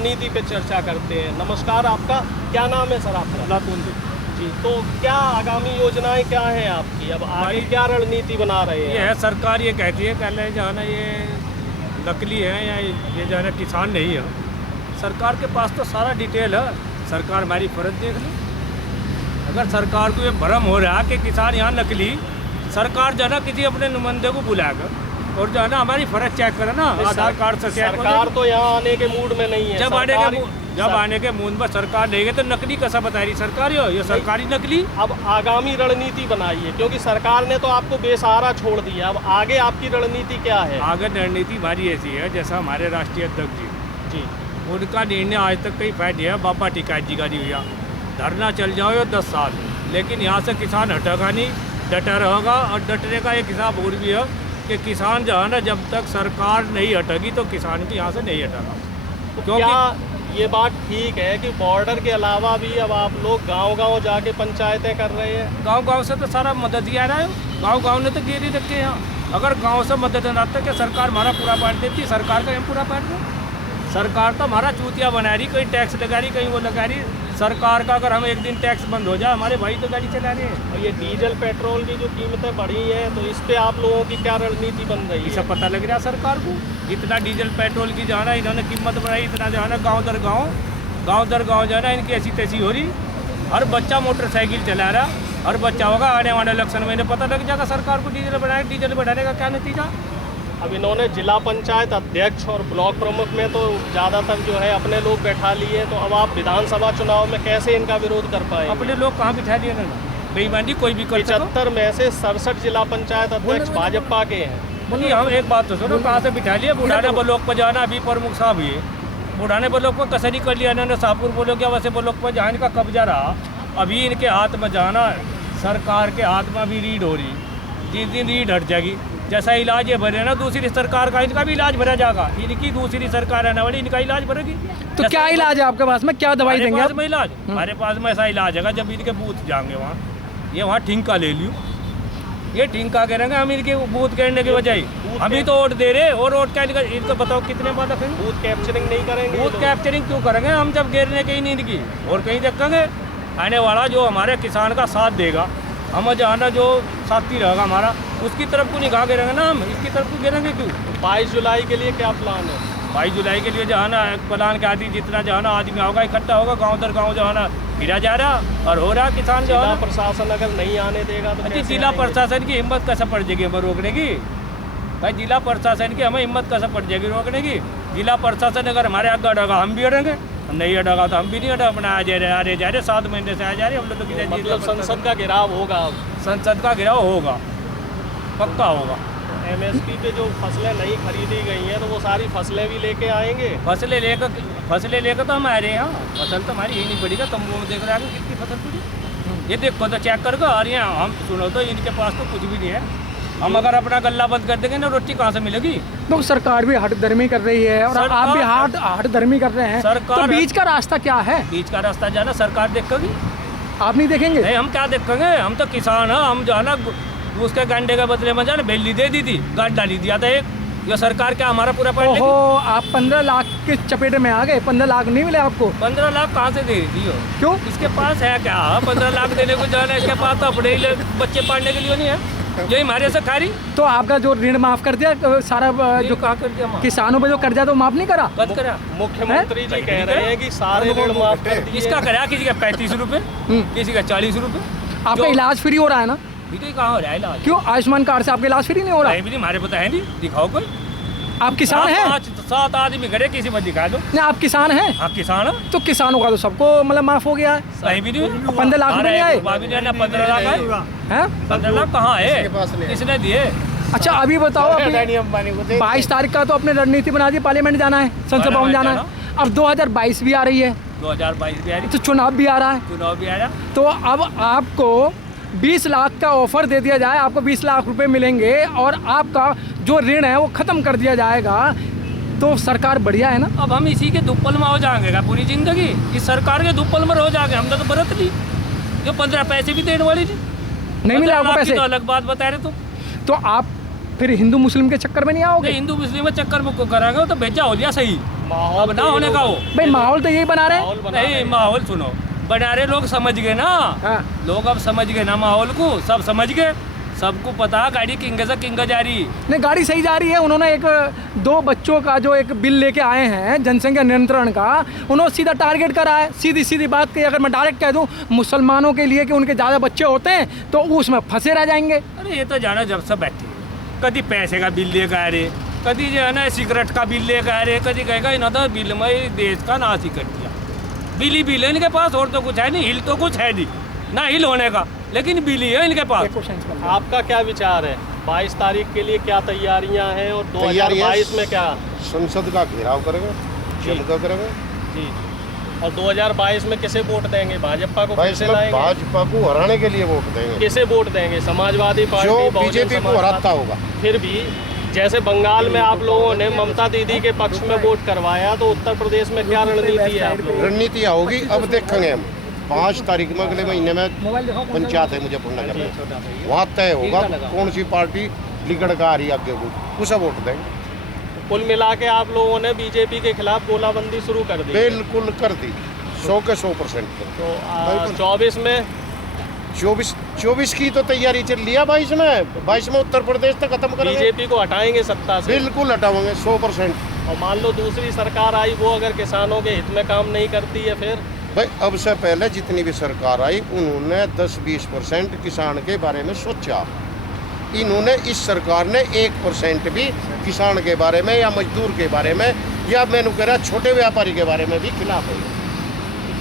नीति पे चर्चा करते हैं। नमस्कार, आपका क्या नाम है सर? आपका लातून जी। तो क्या आगामी योजनाएं क्या हैं आपकी? अब आगे क्या रणनीति बना रहे हैं? ये है सरकार ये कहती है पहले जो है ना ये नकली है या ये जो है ना किसान नहीं है। सरकार के पास तो सारा डिटेल है, सरकार हमारी फर्ज देख ली। अगर सरकार को ये भ्रम हो रहा है कि किसान यहाँ नकली, सरकार जो है ना किसी अपने नुमाइंदे को बुलाकर और जो है ना हमारी फर्ज चेक करे ना, आधार कार्ड से चेक। सरकार तो यहाँ आने के मूड में नहीं है। जब आने के मूड में सरकार लेगी तो नकली कैसा बता रही सरकार? ये सरकारी नकली। अब आगामी रणनीति बनाइए, क्योंकि सरकार ने तो आपको बेसहारा छोड़ दिया। अब आगे आपकी रणनीति क्या है? आगे रणनीति हमारी ऐसी है जैसा हमारे राष्ट्रीय अध्यक्ष जी उनका निर्णय आज तक कई फायदे है, बाबा टिकायत जी का नहीं हुआ। धरना चल जाओ 10 साल, लेकिन यहाँ से किसान हटेगा नहीं, डटा रहेगा। और डटने का एक हिसाब और भी है कि किसान जो है ना जब तक सरकार नहीं हटेगी तो किसान भी यहाँ से नहीं हटेगा। तो क्या ये बात ठीक है कि बॉर्डर के अलावा भी अब आप लोग गांव-गांव जाके पंचायतें कर रहे हैं? गांव-गांव से तो सारा मदद ही आ रहा है। गांव-गांव ने तो गिर ही रखे यहाँ। अगर गांव से मदद आता कि सरकार हमारा पूरा बांट देती, सरकार का हम पूरा बांट दें। सरकार तो हमारा चूतिया बना रही, कहीं टैक्स लगा रही, कहीं वो लगा रही। सरकार का अगर हम एक दिन टैक्स बंद हो जाए, हमारे भाई तो गाड़ी चला रहे हैं। और ये डीजल पेट्रोल की जो कीमतें बढ़ी हैं, तो इस पे आप लोगों की क्या रणनीति बन रही है? इसे पता लग रहा है सरकार को, इतना डीजल पेट्रोल की जो है ना इन्होंने कीमत बढ़ाई, इतना जो है ना गाँव दर गाँव जो है ना इनकी ऐसी तैसी हो रही। हर बच्चा मोटरसाइकिल चला रहा, हर बच्चा होगा आने वाले इलेक्शन में पता लग जाएगा सरकार को डीजल बढ़ाने का क्या नतीजा। अब इन्होंने जिला पंचायत अध्यक्ष और ब्लॉक प्रमुख में तो ज़्यादातर जो है अपने लोग बैठा लिए, तो अब आप विधानसभा चुनाव में कैसे इनका विरोध कर पाए? अपने लोग कहाँ बिठा लिए इन्होंने? बेईमानी कोई भी कर 75 में से 67 जिला पंचायत अध्यक्ष भाजपा के हैं। बोलिए हम एक बात तो सुनो, कहाँ से बिठा लिए? बुढ़ाने ब्लॉक पर जाना, अभी प्रमुख साहब ये बुढ़ाने ब्लॉक पर कसरी कर लिया इन्होंने, शाहपुर ब्लॉक या वैसे ब्लॉक पर जहाँ इनका कब्जा रहा, अभी इनके हाथ में जाना, सरकार के हाथ में अभी रीड हो रही। जिस दिन रीड हट जाएगी, जैसा इलाज ये भरे ना दूसरी सरकार का, इनका भी इलाज भरा जाएगा। इनकी दूसरी सरकार आने वाली, इनका इलाज भरेगी। तो क्या इलाज है आपके पास में? क्या दवाई देंगे आप? इलाज हमारे पास में ऐसा इलाज है, जब इनके बूथ जाएंगे वहाँ, ये वहाँ ठिंका ले लियो, ये ठिंका करेंगे हम इनके बूथ करने की बजाय। अभी तो वोट दे रहे, और वोट क्या इनको बताओ कितने बार रखेंगे? बूथ कैप्चरिंग नहीं करेंगे। बूथ कैप्चरिंग क्यों करेंगे? हम जब गिरने की नींद की और कहीं देखेंगे आने वाला जो हमारे किसान का साथ देगा, हम जाना जो साथी रहेगा हमारा, उसकी तरफ को निगाह गिरेंगे ना, हम इसकी तरफ को गिरेंगे क्यों? 22 जुलाई के लिए क्या प्लान है? 22 जुलाई के लिए जो है ना प्लान के आदि जितना जो है ना आदमी होगा इकट्ठा होगा, गांव दर गांव जो है ना गिरा जा रहा और हो रहा। किसान जो है प्रशासन अगर नहीं आने देगा तो जी जिला प्रशासन की हिम्मत कैसे पड़ जाएगी हमें रोकने की? भाई जिला प्रशासन की हमें हिम्मत कैसे पड़ जाएगी रोकने की? जिला प्रशासन अगर हमारे आगे अड़ेगा हम भी अड़ेंगे, नहीं अड़ेगा तो हम भी नहीं अड़ा। अपना आ जा रहे 7 महीने से आ जा रहे हम लोग। तो मतलब संसद का घेराव होगा? संसद का घेराव होगा, पक्का होगा। एमएसपी पे जो फसलें नहीं खरीदी गई हैं, तो वो सारी फसलें भी लेके आएंगे? फसलें लेकर तो हम आ रहे हैं। हाँ, फसल तो हमारी यही नहीं पड़ेगा। तंबू में देख रहे हैं कितनी फसल पड़ी, ये देखो तो चेक करके। और यहाँ हम सुनो तो इनके पास तो कुछ भी नहीं है। हम अगर अपना गल्ला बंद कर देंगे ना, रोटी कहाँ से मिलेगी? तो सरकार भी हठधर्मी कर रही है और आप भी हठधर्मी कर रहे हैं। सरकार, तो बीच का रास्ता क्या है? बीच का रास्ता जाना सरकार देखेगी, आप नहीं देखेंगे? नहीं, हम क्या देखेंगे? हम तो किसान है। हम जो है ना उसके गंडे के बदले में जाना बेली दे दी थी, गांठ डाली दिया था एक। ये सरकार क्या हमारा पूरा पैट लेगी? आप 15 लाख के चपेटे में आ गए। 15 लाख नहीं मिले आपको? 15 लाख कहाँ से दे दी हो? क्यों? इसके पास है क्या 15 लाख देने को जाना? इसके पास तो अपने ही बच्चे पालने के लिए नहीं है, यही हमारे से खा रही। तो आपका जो ऋण माफ कर दिया सारा, जो कहाँ कर दिया? किसानों पे जो कर्जा तो माफ नहीं करा? बंद करा। मुख्यमंत्री जी कह रहे हैं कि सारे ऋण माफ कर दिए। किसका करा? किसी का 35 रुपए, किसी का 40 रुपए। आपका इलाज फ्री हो रहा है ना? कहाँ हो रहा है इलाज? क्यों आयुष्मान कार्ड से आपका इलाज फ्री नहीं हो रहा? नहीं, हमारे पता है नहीं। दिखाओ कोई। आप किसान हैं? 7 आदमी करे, किसी में दिखा दो। नहीं, आप किसान हैं? आप किसान हो तो किसानों का तो सबको मतलब माफ हो गया है। कहीं भी नहीं। 15 लाख रुपए नहीं आए? 15 लाख आए हैं? 15 लाख कहाँ है? किसने दिए? अच्छा अभी बताओ, 22 तारीख का तो अपने रणनीति बना दी, पार्लियामेंट जाना है, संसद भवन जाना है। अब 2022 भी आ रही है, 2022 भी आ रही, तो चुनाव भी आ रहा है। चुनाव भी आ रहा, तो अब आपको 20 लाख का ऑफर दे दिया जाए, आपको 20 लाख रुपए मिलेंगे और आपका जो ऋण है वो खत्म कर दिया जाएगा, तो सरकार बढ़िया है ना? अब हम इसी के दुप्पल में हो जाएंगे क्या पूरी जिंदगी? इस सरकार के दुप्पल में हो जाएंगे। हमने तो बरत ली, जो 15 पैसे भी देने वाली थी, नहीं मिले आपको पैसे? तो अलग बात बता रहे तुम। तो आप फिर हिंदू मुस्लिम के चक्कर में नहीं आओगे? हिंदू मुस्लिम के चक्कर में कराएंगे तो भेजा हो गया सही। माहौल अब ना तो ये होने का लोग- वो भाई माहौल तो यही बना रहे हैं। माहौल बना नहीं, रहे हैं। माहौल सुनो, बना रहे लोग समझ गए ना, हाँ। लोग अब समझ गए ना माहौल को, सब समझ गए, सबको पता गाड़ी किंग से किंग जा रही। नहीं गाड़ी सही जा रही है। उन्होंने एक 2 बच्चों का जो एक बिल लेके आए हैं जनसंख्या नियंत्रण का, उन्होंने सीधा टारगेट करा है। सीधी सीधी बात कही, अगर मैं डायरेक्ट कह दूं मुसलमानों के लिए कि उनके ज़्यादा बच्चे होते हैं तो उसमें फंसे रह जाएंगे। अरे ये तो जाना जब सब बैठे, कभी पैसे का बिल लेकर आ रहे, कभी जो है ना सिगरेट का बिल लेकर आ रहे, कभी कहेगा इन्होंने तो बिल में देश का नाश ही कर दिया। बिल ही बिल है इनके पास, और तो कुछ है नहीं, हिल तो कुछ है नहीं ना हिल होने का, लेकिन बिल ही है इनके पास। आपका क्या विचार है? 22 तारीख के लिए क्या तैयारियां हैं और 2022 में क्या? संसद का घेराव करेंगे, जमकर करेंगे। जी। और 2022 में किसे वोट देंगे? भाजपा को फिर बाईस से में लाएंगे? भाजपा को हराने के लिए वोट देंगे, किसे वोट देंगे? समाजवादी पार्टी, जो बहुजन बीजेपी को समाज हराता पार्टी? होगा। फिर भी जैसे बंगाल में आप लोगों ने ममता दीदी के पक्ष में वोट करवाया, तो उत्तर प्रदेश में क्या रणनीति है आप लोगों की? रणनीतियाँ होगी, अब देखेंगे हम। 5 तारीख में अगले महीने में पंचायत है मुजफ्फरनगर में, वहाँ तय होगा कौन सी पार्टी लिगड़ का आ रही है आगे को, उसे वोट देंगे। कुल मिला के आप लोगों ने बीजेपी के खिलाफ गोलाबंदी शुरू कर दी। बिल्कुल कर दी, 100 के 100%। तो 24 में 24 की तो तैयारी चल रही है। 22 में उत्तर प्रदेश तक खत्म करेंगे, बीजेपी को हटाएंगे सत्ता से। बिल्कुल हटाएंगे 100%। और मान लो दूसरी सरकार आई, वो अगर किसानों के हित में काम नहीं करती है, फिर भाई अब से पहले जितनी भी सरकार आई उन्होंने 10-20% किसान के बारे में सोचा। इन्होंने, इस सरकार ने 1% भी किसान के बारे में या मजदूर के बारे में या मैंने कह रहा छोटे व्यापारी के बारे में भी खिलाफ है।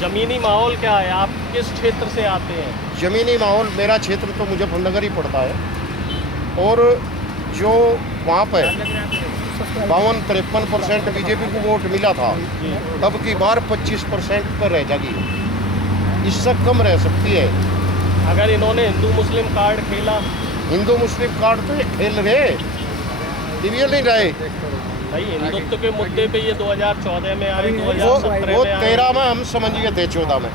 जमीनी माहौल क्या है? आप किस क्षेत्र से आते हैं? ज़मीनी माहौल, मेरा क्षेत्र तो मुजफ्फरनगर ही पड़ता है, और जो वहाँ पर 52-53% बीजेपी को वोट मिला था, अब की बार 25% पर रह जाएगी, इससे कम रह सकती है। अगर इन्होंने हिंदू मुस्लिम कार्ड खेला, हिंदू मुस्लिम कार्ड तो ये खेल रहे, डिवीजन नहीं रहे। भाई हिंदुत्व के मुद्दे पे ये 2014 में आए, वो 2017 में आए। 13 में हम समझ गए थे, 14 में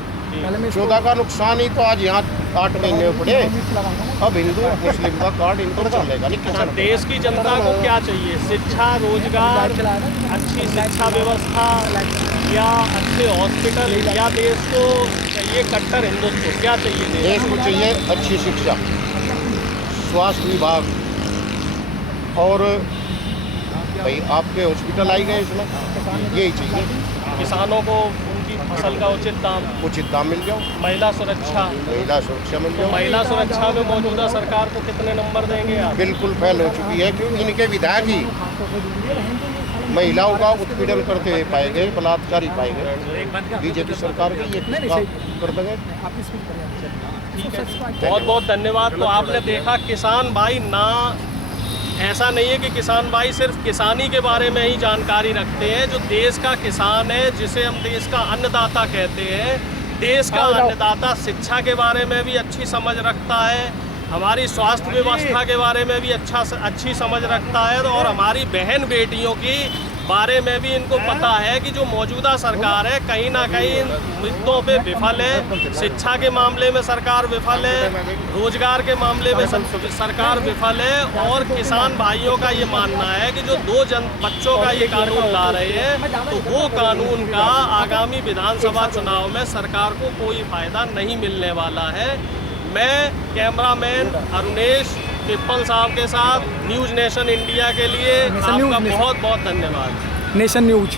14 का नुकसान ही तो आज यहाँ 8 महीने पड़े। अब हिंदू मुस्लिम का कार्ड इनको चलेगा नहीं। अच्छा, किसान देश की जनता को क्या चाहिए? शिक्षा, रोजगार, अच्छी शिक्षा व्यवस्था, या अच्छे हॉस्पिटल, या देश को चाहिए कट्टर हिंदुत्व? क्या चाहिए देश देश को चाहिए अच्छी शिक्षा, स्वास्थ्य विभाग, और भाई आपके हॉस्पिटल आई गए इसमें, यही चाहिए। किसानों को उनकी फसल का उचित दाम, उचित दाम मिल जाओ, महिला सुरक्षा। महिला सुरक्षा मिल तो जाओ। महिला सुरक्षा में मौजूदा सरकार को कितने नंबर देंगे आप? बिल्कुल फेल हो चुकी है, क्योंकि इनके विधायक ही महिलाओं का उत्पीड़न करते हुए पाए गए, बलात्कारी पाए गए। बीजेपी सरकार भी ये कर देंगे। बहुत बहुत धन्यवाद। तो आपने देखा, किसान भाई ना, ऐसा नहीं है कि किसान भाई सिर्फ किसानी के बारे में ही जानकारी रखते हैं। जो देश का किसान है, जिसे हम देश का अन्नदाता कहते हैं, देश का अन्नदाता शिक्षा के बारे में भी अच्छी समझ रखता है, हमारी स्वास्थ्य व्यवस्था के बारे में भी अच्छी समझ रखता है, और हमारी बहन बेटियों की बारे में भी इनको पता है कि जो मौजूदा सरकार है कहीं ना कहीं इन मुद्दों पे विफल है। शिक्षा के मामले में सरकार विफल है, रोजगार के मामले में सरकार विफल है, और किसान भाइयों का ये मानना है कि जो 2 बच्चों का ये कानून ला रहे हैं, तो वो कानून का आगामी विधानसभा चुनाव में सरकार को कोई फायदा नहीं मिलने वाला है। मैं कैमरामैन अरुणेश पिप्पल साहब के साथ न्यूज़ नेशन इंडिया के लिए आपका बहुत बहुत धन्यवाद। Nation news.